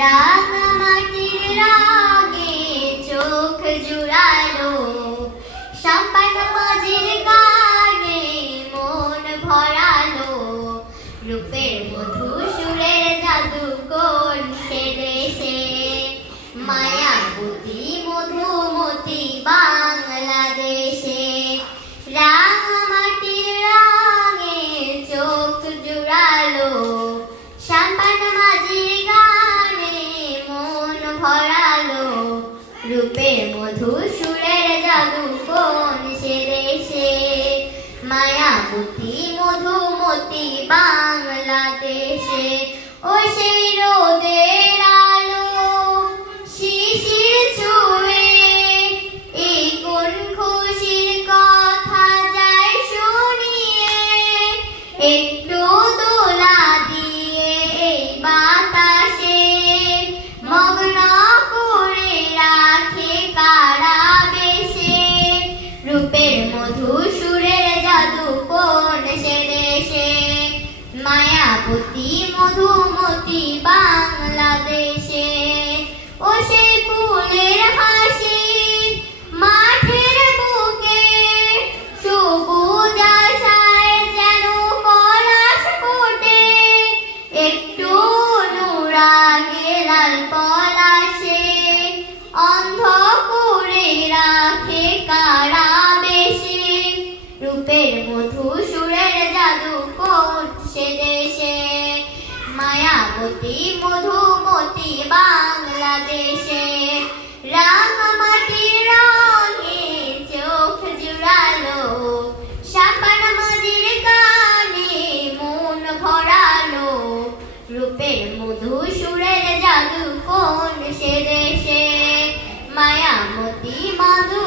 রাঙামাটির রাগে চোখ জুড়ালো, সাম্পান মাঝির গানে মন ভরালো। রূপের মধু সুরের জাদু কোন সে দেশে, মায়াবতী মধুমতি বাংলাদেশে। রাঙামাটির রাগে চোখ জুড়ালো, সাম্পান মাঝির গানে মন ভরালো। রূপের মধু সুরের জাদু কোন সে দেশে, মায়াবতী মধুমতি বাংলাদেশে। ও সেই রোদের আলো শিশির ছুঁয়ে, এই কোন খুশির কথা যায় শুনিয়ে। একটু দোলা দিয়ে এই বাতাসে মগ্ন করে রাখে কারা বেশে। রূপের মধু সুরের জাদু কোন সে দেশে, মায়াবতী মধুমতি বাংলাদেশে। ও সেই ফুলের হাসি মাঠের বুকে, সবুজ আশায় যেন পলাশ ফোটে। একটু অনুরাগে লাল পলাশে অন্ধ করে রাখে কারা বেশে। রূপের মধু সুরের জাদু কোন সে দেশে, মায়াবতী মধুমতি বাংলাদেশে। রাঙামাটির রঙে চোখ জুড়ালো, সাম্পান মাঝির গানে মন ভরালো। রূপের মধু সুরের জাদু কোন সে দেশে, মায়াবতী মধু।